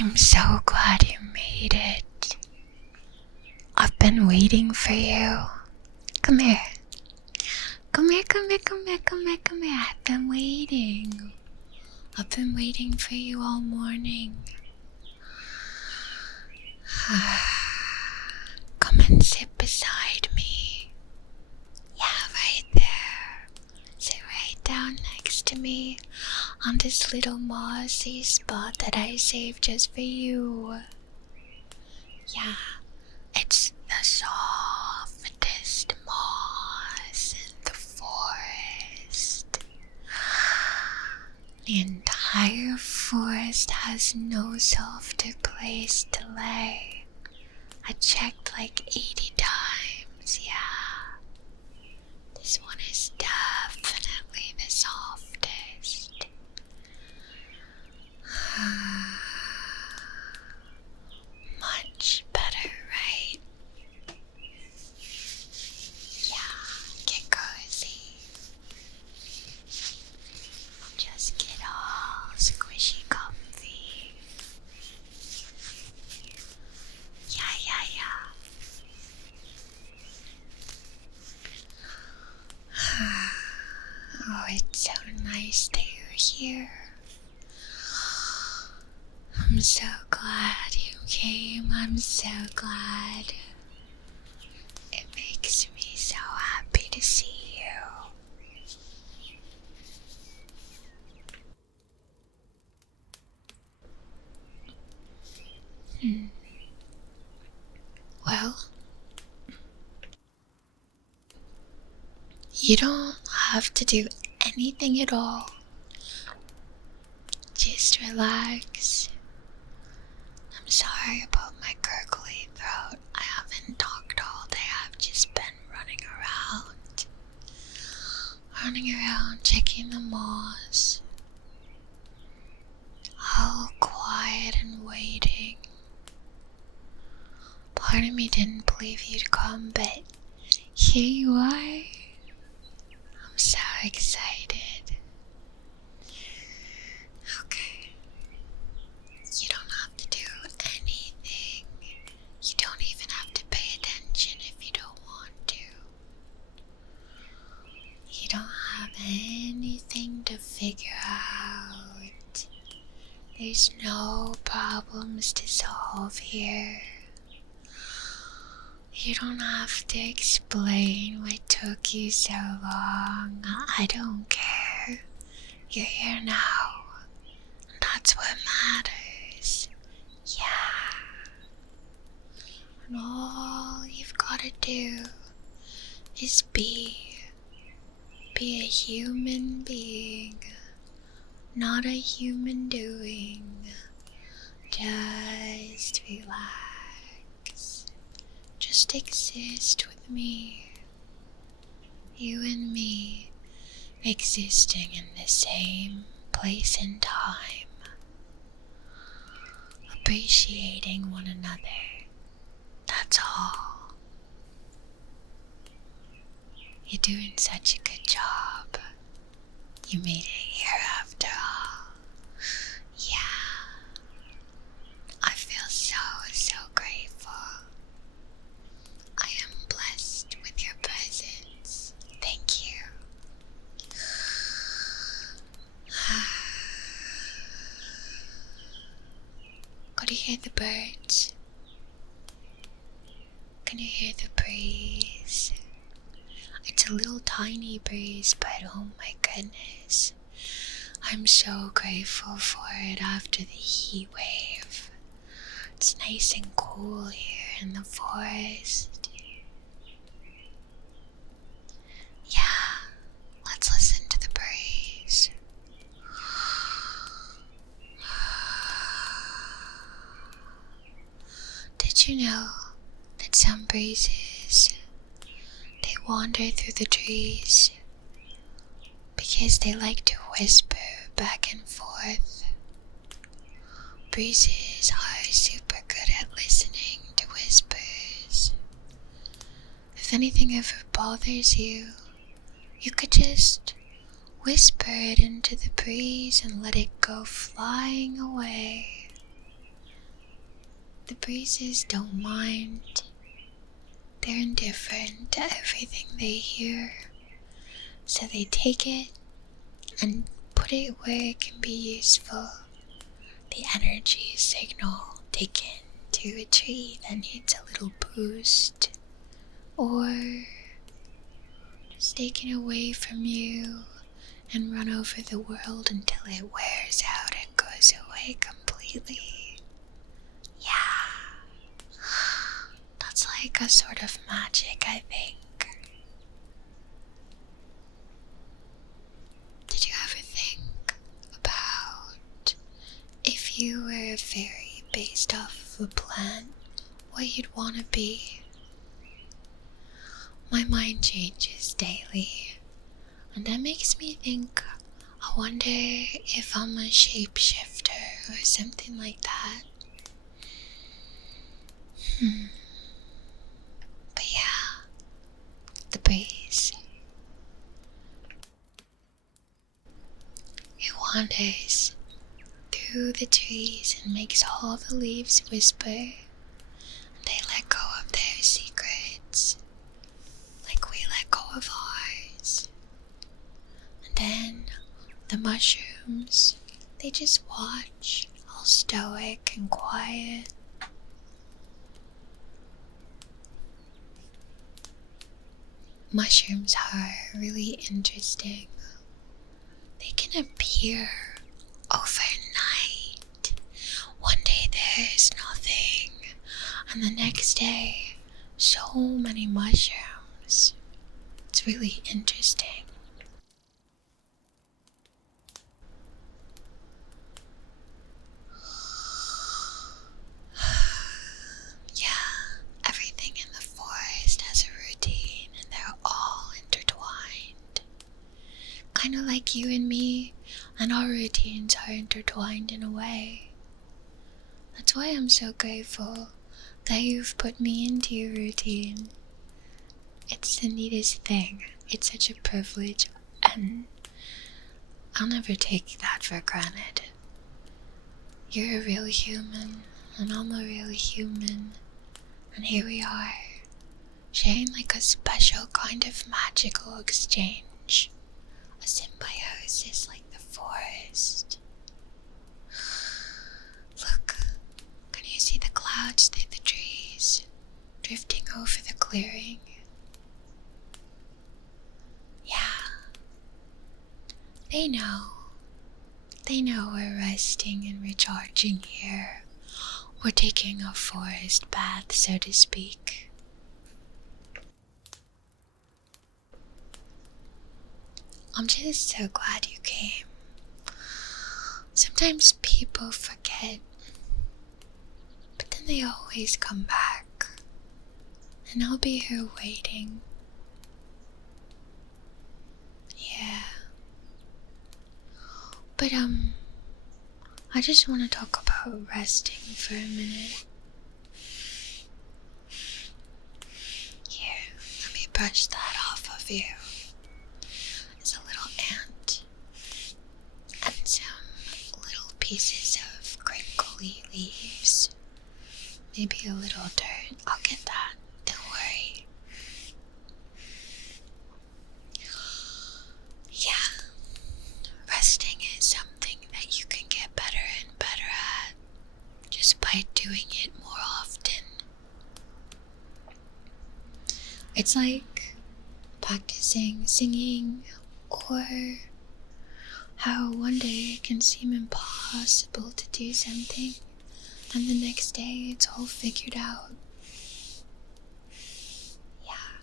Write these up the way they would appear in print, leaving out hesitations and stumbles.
I'm so glad you made it. I've been waiting for you. Come here. Come here, come here, come here, come here, come here. I've been waiting. I've been waiting for you all morning. Come and sit beside me. Yeah, right there. Sit right down next to me on this little mossy spot that I saved just for you. Yeah, it's the softest moss in the forest. The entire forest has no softer place to lay. I checked like 80 times, yeah. This one is definitely the softest. Much better, right? Yeah, get cozy. Just get all squishy comfy. Yeah. Oh, it's so nice that you're here. I'm so glad you came. I'm so glad. It makes me so happy to see you. Well, you don't have to do anything at all. Just relax. I'm sorry about my gurgly throat. I haven't talked all day. I've just been running around checking the moss. All quiet and waiting. Part of me didn't believe you'd come, but here you are. I'm so excited. Okay. You don't have to do anything. You don't even have to pay attention if you don't want to. You don't have anything to figure out. There's no problems to solve here. You don't have to explain what took you so long. I don't care. You're here now. And that's what matters. Yeah. And all you've got to do is be a human being, not a human doing. Just relax. Just exist with me. You and me existing in the same place and time. Appreciating one another. That's all. You're doing such a good job. You made it here after all. Yeah. I feel so grateful. I am blessed with your presence. Thank you. Could you hear the birds? Can you hear the breeze? It's a little tiny breeze, but oh my goodness. I'm so grateful for it after the heat wave. It's nice and cool here in the forest. Yeah, let's listen to the breeze. Did you know that some breezes, they wander through the trees because they like to whisper back and forth? Breezes are super good at listening to whispers. If anything ever bothers you, you could just whisper it into the breeze and let it go flying away. The breezes don't mind. They're indifferent to everything they hear. So they take it and put it where it can be useful. The energy signal taken to a tree that needs a little boost, or just taken away from you and run over the world until it wears out and goes away completely. Yeah, that's like a sort of magic, I think. Did you ever think about if you were a fairy based off of a plant, what you'd want to be? My mind changes daily, and that makes me think, I wonder if I'm a shapeshifter or something like that. But yeah, the breeze. It wanders through the trees and makes all the leaves whisper, and they let go of their secrets, like we let go of ours. And then the mushrooms, they just watch, all stoic and quiet. Mushrooms are really interesting. They can appear overnight. One day there's nothing, and the next day, so many mushrooms. It's really interesting. Yeah, everything in the forest has a routine, and they're all intertwined. Kind of like you and me, and our routines are intertwined in a way. That's why I'm so grateful that you've put me into your routine. It's the neatest thing. It's such a privilege, and I'll never take that for granted. You're a real human, and I'm a real human, and here we are, sharing like a special kind of magical exchange, a symbiosis like the forest. Look, can you see the clouds through the trees, drifting over the clearing? Yeah, they know. They know we're resting and recharging here. We're taking a forest bath, so to speak. I'm just so glad you came. Sometimes people forget, but then they always come back. And I'll be here waiting. Yeah. But I just want to talk about resting for a minute. Here, let me brush that off of you. There's a little ant and some little pieces of crinkly leaves. Maybe a little dirt. I'll get that. Don't worry. Yeah. Resting is something that you can get better and better at just by doing it more often. It's like practicing singing, or how one day it can seem impossible to do something, and the next day it's all figured out. Yeah,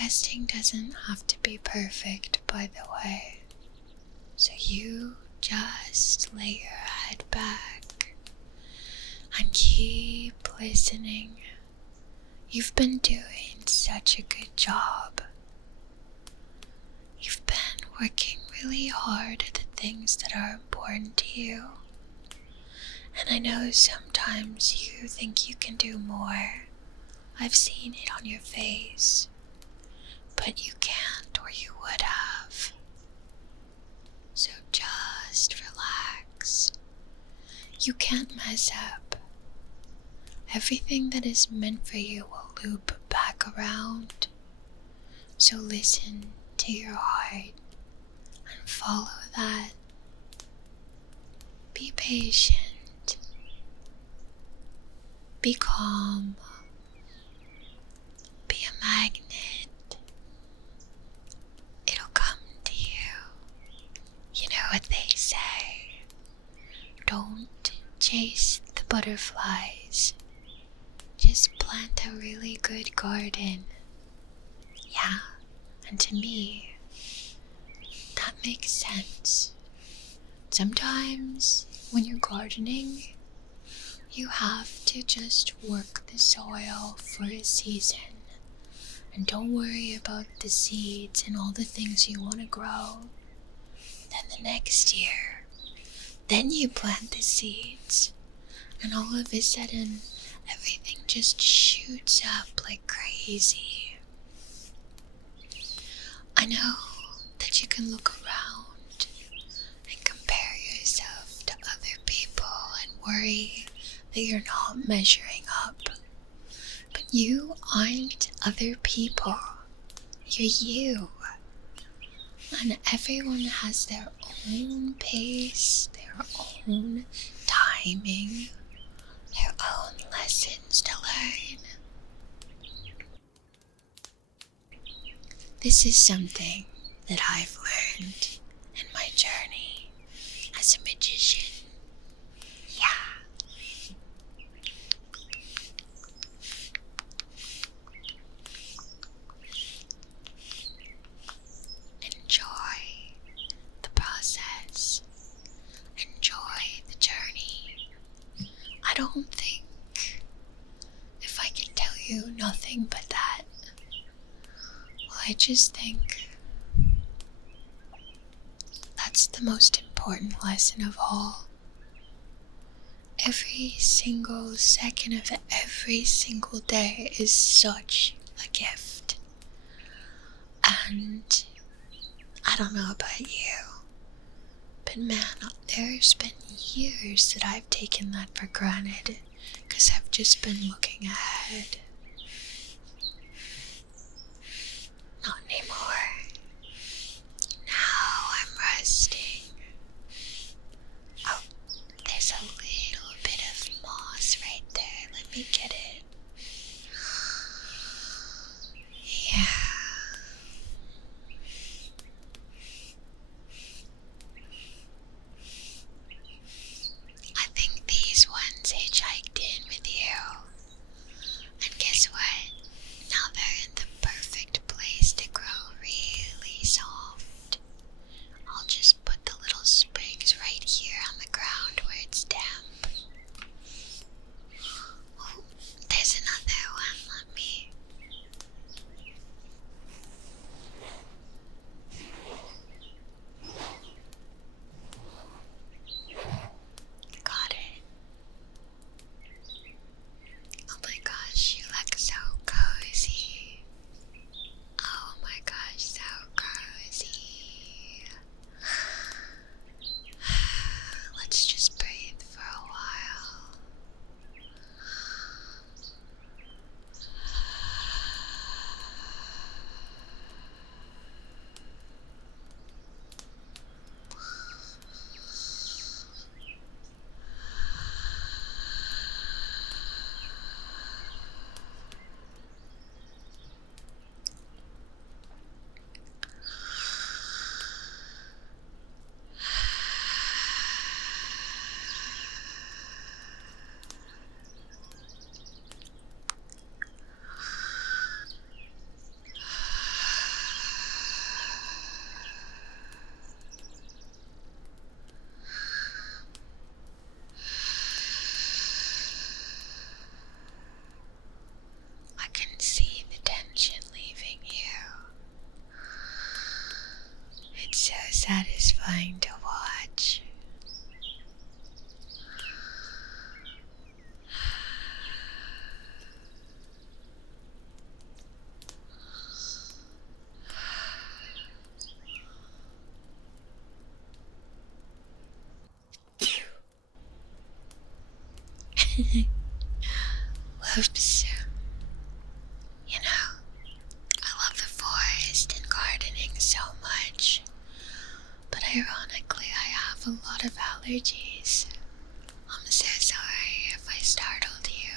resting doesn't have to be perfect, by the way. So you just lay your head back and keep listening. You've been doing such a good job. You've been working really hard at the things that are important to you. And I know sometimes you think you can do more. I've seen it on your face. But you can't, or you would have. So just relax. You can't mess up. everything that is meant for you will loop back around. So listen to your heart and follow that. Be patient. Be calm. Be a magnet. It'll come to you. You know what they say. Don't chase the butterflies. Just plant a really good garden. Yeah, and to me, that makes sense. Sometimes when you're gardening, you have to just work the soil for a season. And don't worry about the seeds and all the things you want to grow. Then the next year, then you plant the seeds. And all of a sudden, everything just shoots up like crazy. I know that you can look around and compare yourself to other people and worry that you're not measuring up. But you aren't other people. You're you. And everyone has their own pace, their own timing, their own lessons to learn. This is something that I've learned in my journey as a magician. Yeah. Enjoy the process. Enjoy the journey. I don't think if I can tell you nothing but that, well, I just think that's the most important lesson of all. Every single second of every single day is such a gift. And I don't know about you, but man, there's been years that I've taken that for granted because I've just been looking ahead. Not anymore. Now I'm resting. Oh, there's a little bit of moss right there. Let me get it. Yeah. I think these ones hitchhiked in with you. And guess what? Now they're in the perfect place to grow really soft. I'll just put the little sprigs right here on the ground where it's damp. Oh, there's another one. Let me. Got it. Oh my gosh, you look so cozy. Oh my gosh, so cozy. Let's just breathe for a while. I can see the tension leaving you. It's so satisfying to watch. Oops. You know, I love the forest and gardening so much, but ironically I have a lot of allergies. I'm so sorry if I startled you.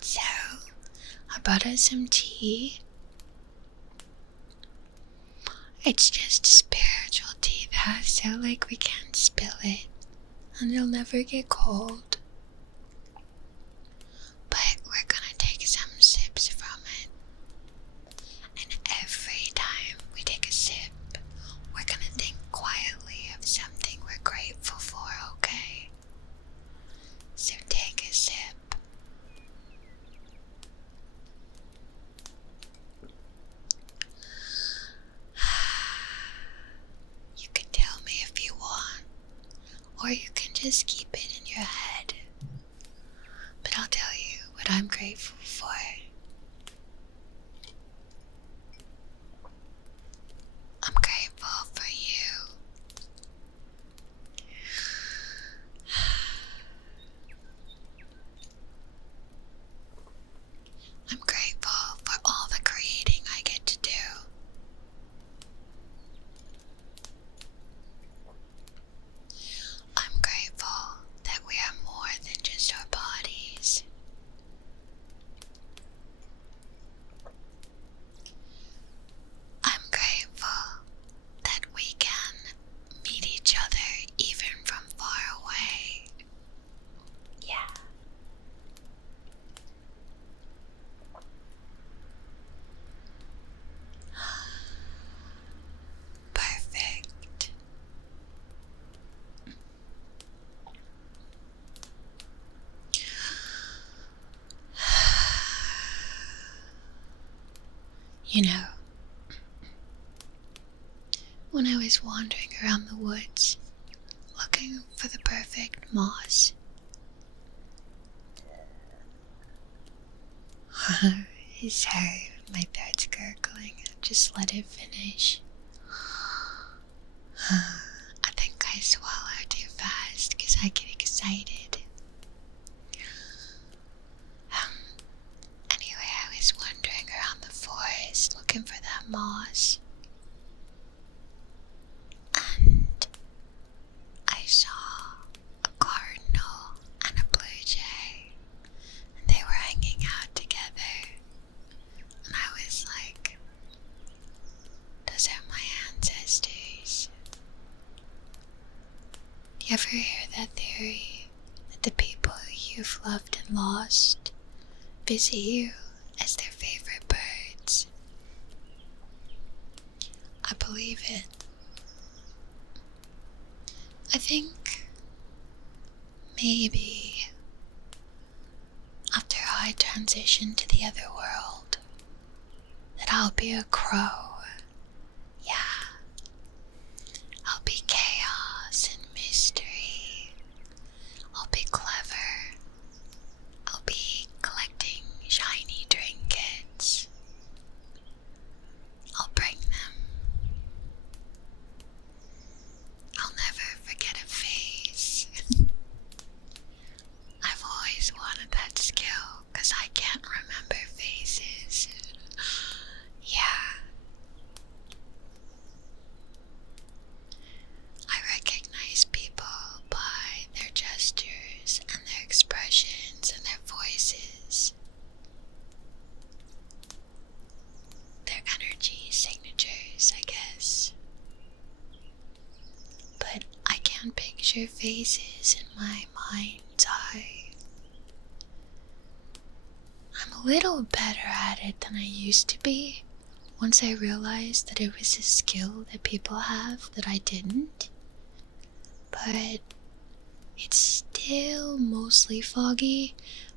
So, I brought us some tea. It's just spiritual tea though, so like we can't spill it and it'll never get cold. But we're gonna take some sips from it. And every time we take a sip, we're gonna think quietly of something we're grateful for, okay? So take a sip. You can tell me if you want, or you can just keep it in your head. But I'll tell you what I'm grateful for. I'm grateful for you. I'm grateful for all the creating I get to do. I'm grateful that we are more than just our bodies. I'm grateful that we can meet each other even from far away. Yeah. Perfect. You know, when I was wandering around the woods, looking for the perfect moss, sorry, my throat's gurgling. Just let it finish. I think I swallow too fast because I get excited. Anyway, I was wandering around the forest looking for that moss. And I saw a cardinal and a blue jay. And they were hanging out together. And I was like, those are my ancestors. Do you ever hear that theory that the people you've loved and lost visit you as their favorite birds? I believe it. I think maybe after I transition to the other world, that I'll be a crow. Yeah. I'll be chaos and mystery. I'll be clever. I'll be collecting shiny trinkets. I'll bring them. I'll never forget a face. I've always wanted that skill because I can't remember faces. Yeah. I recognize people by their gestures and their expressions and their voices. Their energy signatures, I guess. But I can't picture faces in my mind's eye. I'm a little better at it than I used to be once I realized that it was a skill that people have that I didn't. But it's still mostly foggy,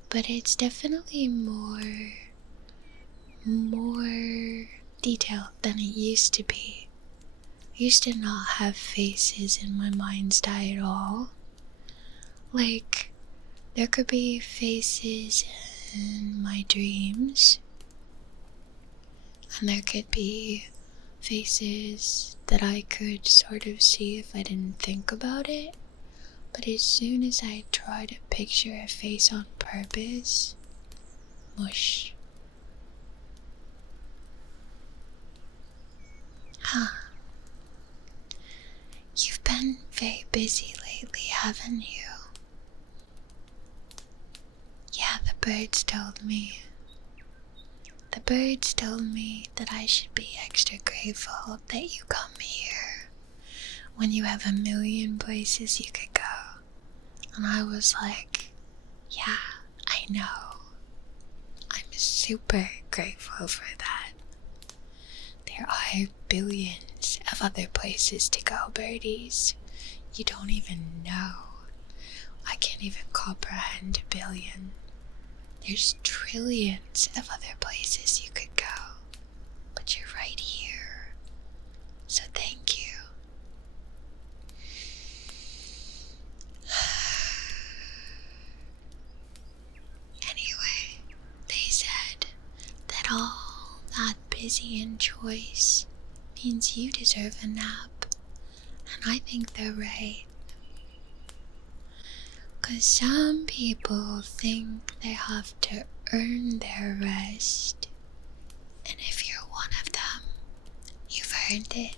but it's definitely more detailed than it used to be. I used to not have faces in my mind's eye at all. Like, there could be faces in my dreams, And there could be faces that I could sort of see if I didn't think about it. But as soon as I try to picture a face on purpose, mush. Huh. You've been very busy lately, haven't you? Yeah, the birds told me. The birds told me that I should be extra grateful that you come here when you have a million places you could go. And I was like, yeah, I know. I'm super grateful for that. There are billions of other places to go, birdies. You don't even know. I can't even comprehend a billion. There's trillions of other places you could go, but you're right here. So thank you. Anyway, they said that all that busy and choice means you deserve a nap, and I think they're right. 'Cause some people think they have to earn their rest, and if you're one of them, you've earned it.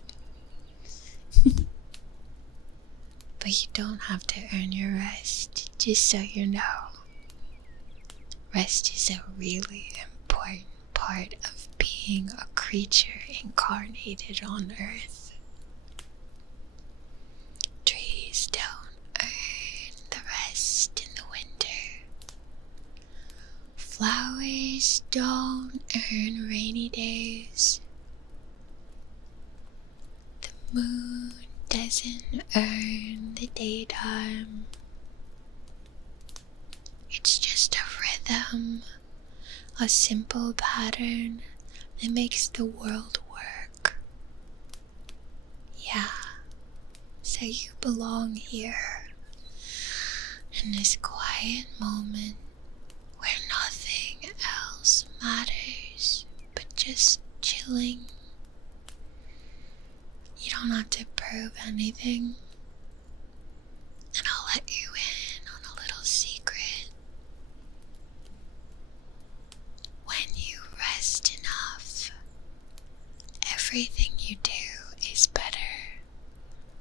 But you don't have to earn your rest, just so you know. Rest is a really important part of being a creature incarnated on Earth. Trees don't earn the rest in the winter. Flowers don't earn rainy days. The moon doesn't earn the daytime. It's just a rhythm, a simple pattern that makes the world work. Yeah, so you belong here, in this quiet moment where nothing else matters but just chilling. You don't have to prove anything, and I'll let you in on a little secret. When you rest enough, everything you do is better.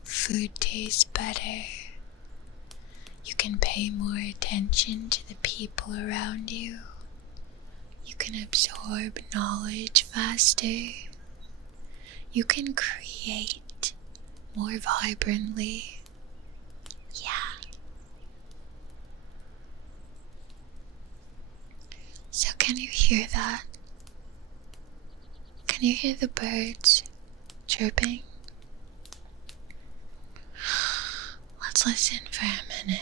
Food tastes better. You can pay more attention to the people around you. You can absorb knowledge faster. You can create more vibrantly. Yeah. So can you hear that? Can you hear the birds chirping? Let's listen for a minute.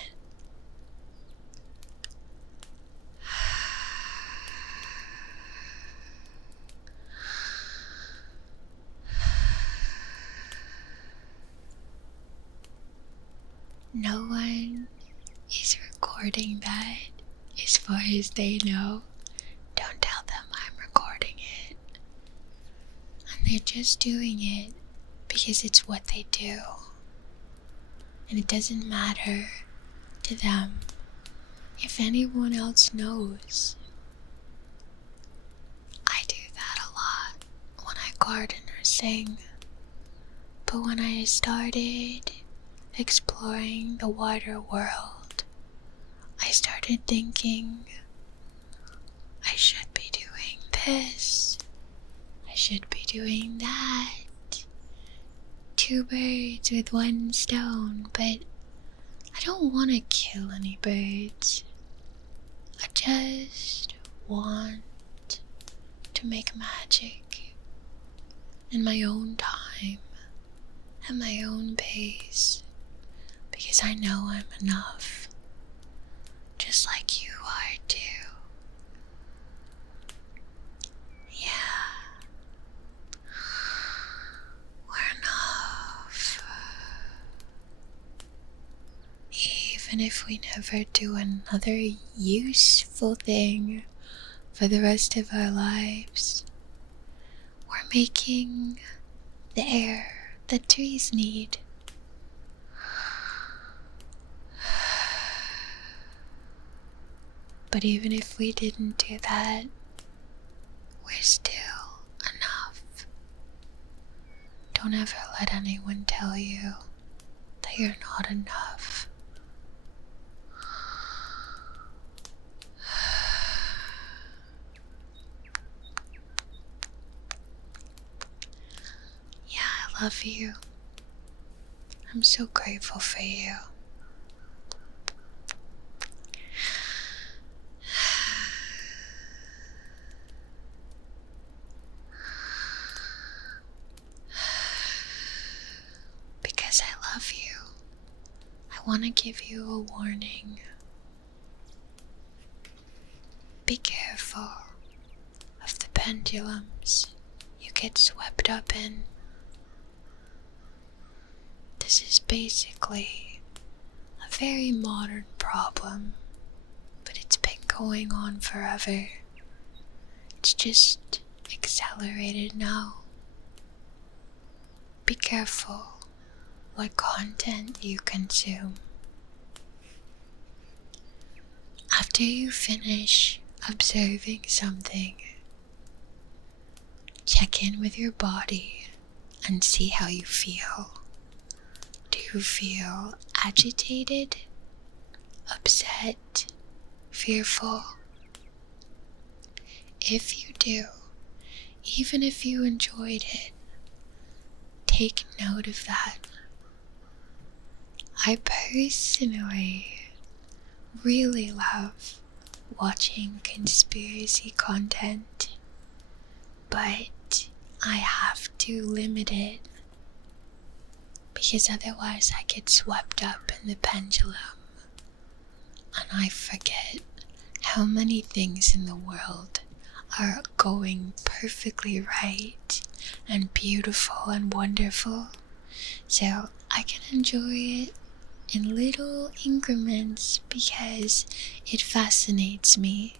No one is recording that, as far as they know. Don't tell them I'm recording it. And they're just doing it because it's what they do. And it doesn't matter to them if anyone else knows. I do that a lot when I garden or sing. But when I started exploring the wider world, I started thinking, I should be doing this, I should be doing that. Two birds with one stone, but I don't want to kill any birds. I just want to make magic in my own time, at my own pace, because I know I'm enough, just like you are too. Yeah, we're enough. Even if we never do another useful thing for the rest of our lives, We're making the air that trees need. But even if we didn't do that, we're still enough. Don't ever let anyone tell you that you're not enough. Yeah, I love you. I'm so grateful for you. Because I love you, I want to give you a warning. Be careful of the pendulums you get swept up in. This is basically a very modern problem, but it's been going on forever. It's just accelerated now. Be careful what content you consume. After you finish observing something, check in with your body and see how you feel. Do you feel agitated, upset, fearful? If you do, even if you enjoyed it, take note of that. I personally really love watching conspiracy content, but I have to limit it because otherwise I get swept up in the pendulum and I forget how many things in the world are going perfectly right and beautiful and wonderful, so I can enjoy it in little increments because it fascinates me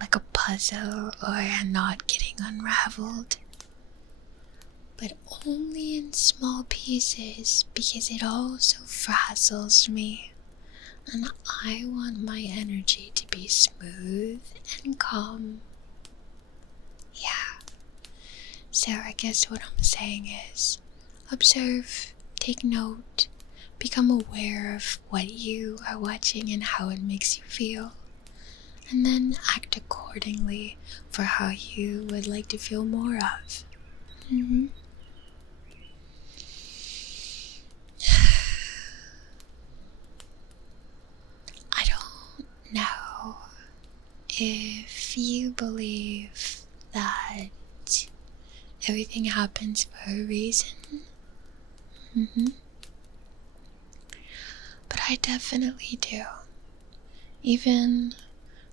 like a puzzle or a knot getting unraveled, but only in small pieces because it also frazzles me and I want my energy to be smooth and calm. Yeah, so I guess what I'm saying is observe, take note, become aware of what you are watching and how it makes you feel, and then act accordingly for how you would like to feel more of. I don't know if you believe that everything happens for a reason. But I definitely do. Even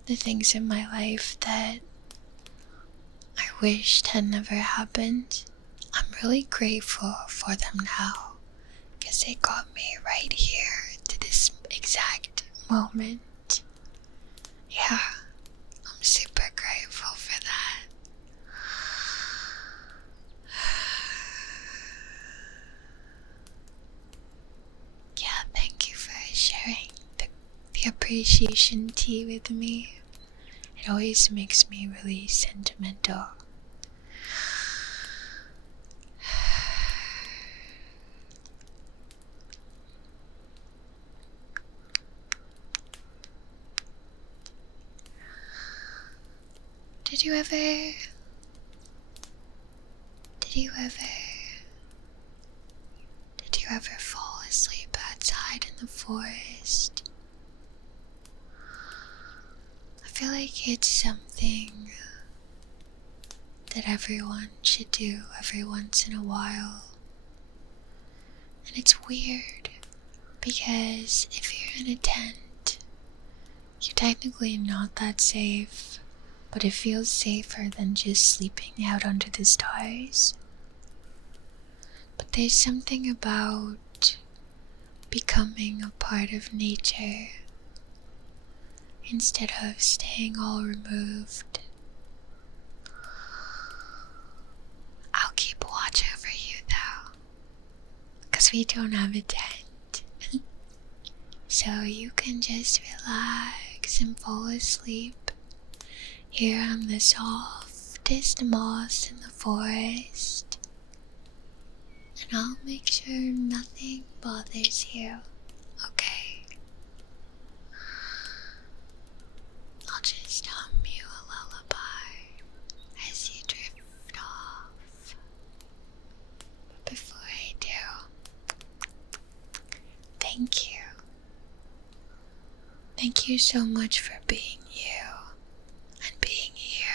the things in my life that I wished had never happened, I'm really grateful for them now because they got me right here to this exact moment. Yeah, I'm super grateful for that. Yeah, thank you for sharing the appreciation tea with me. It always makes me really sentimental. Did you ever fall asleep outside in the forest? I feel like it's something that everyone should do every once in a while. And it's weird because if you're in a tent, you're technically not that safe, but it feels safer than just sleeping out under the stars. But there's something about becoming a part of nature instead of staying all removed. because we don't have a tent. So you can just relax and fall asleep here on the softest moss in the forest. And I'll make sure nothing bothers you, okay? I'll just hum you a lullaby as you drift off. But before I do, thank you. Thank you so much for being you and being here.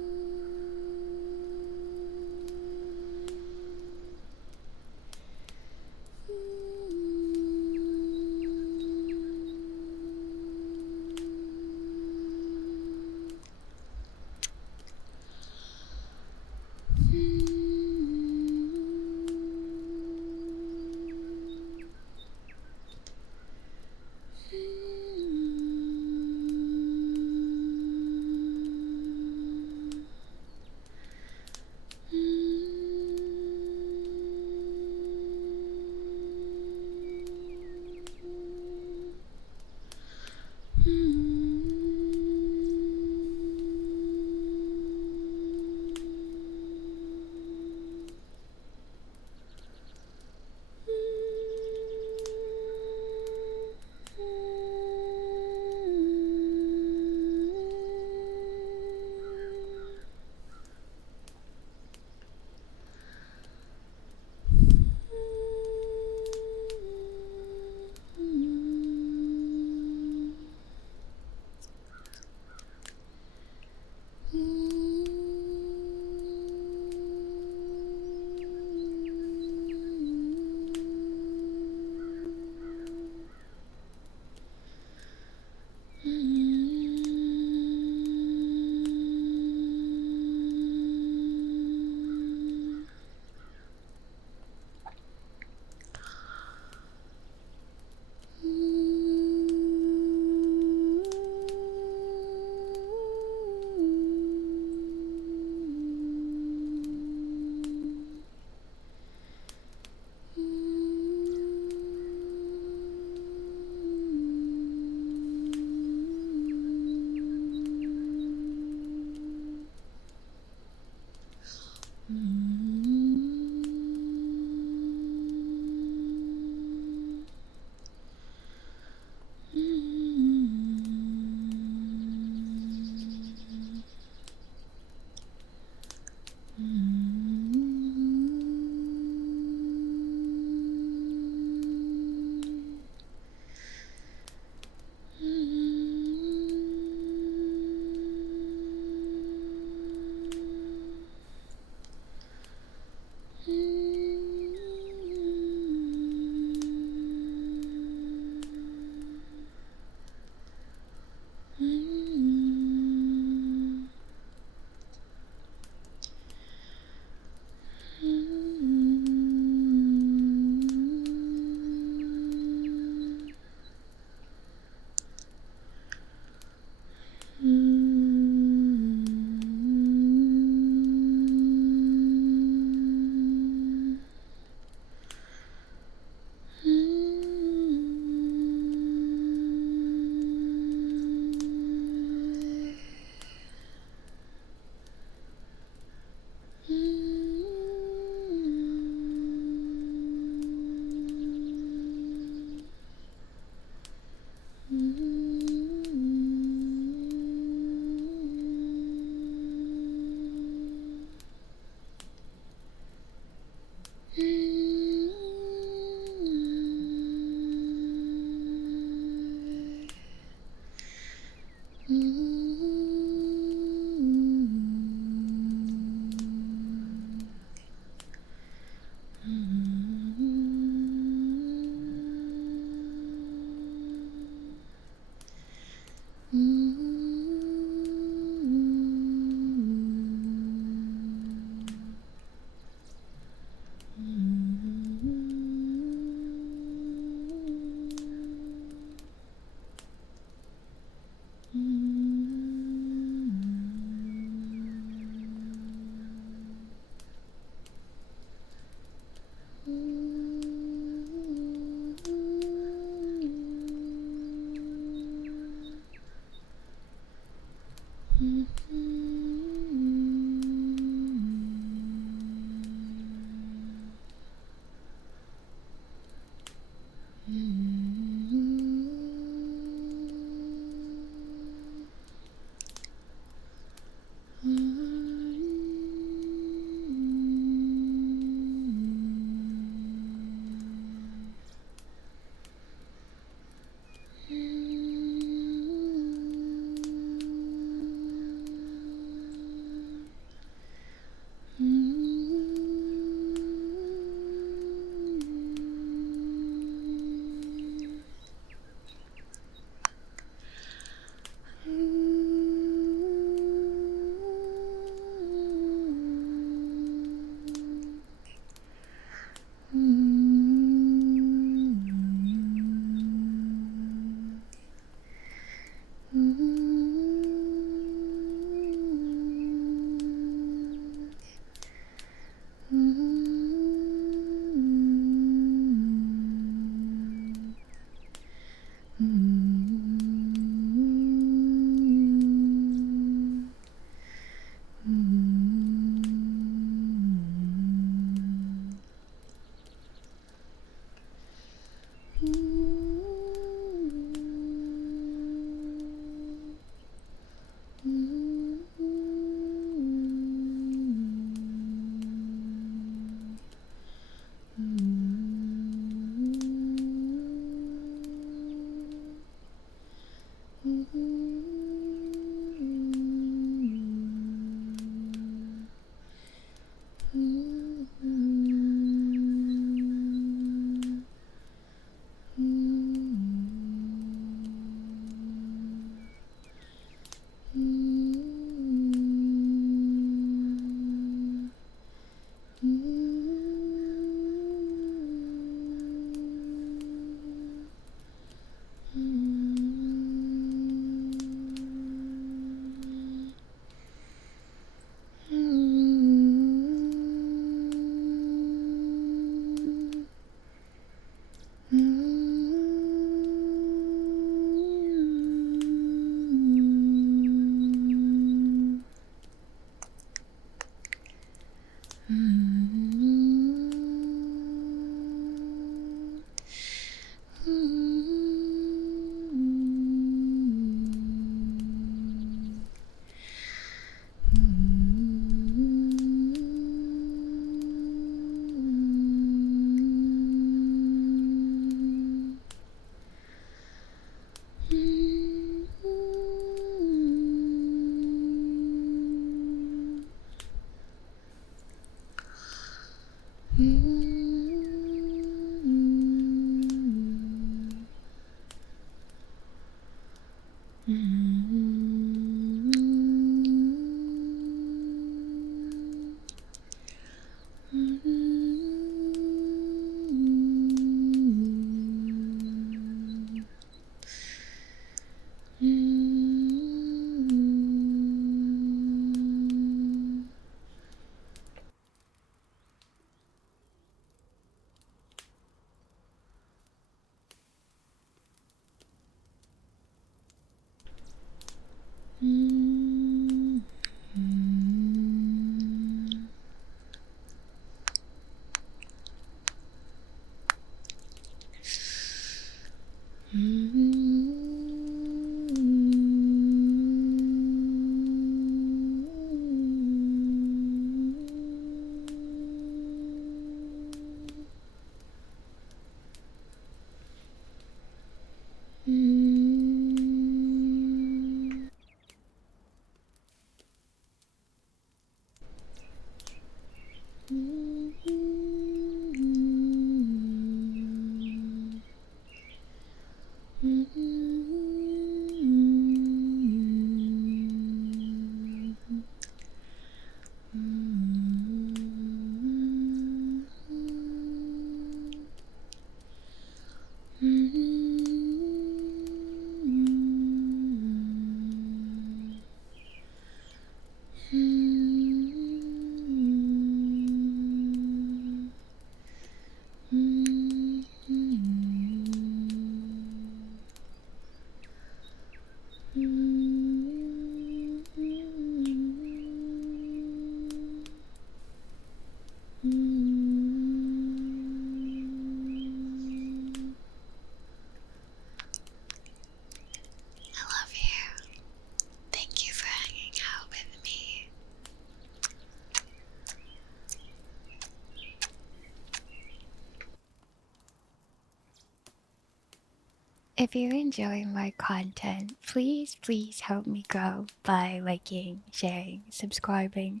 If you enjoy my content, please help me grow by liking, sharing, subscribing,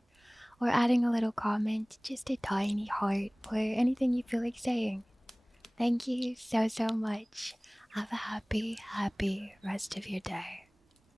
or adding a little comment, just a tiny heart, or anything you feel like saying. Thank you so much. Have a happy rest of your day.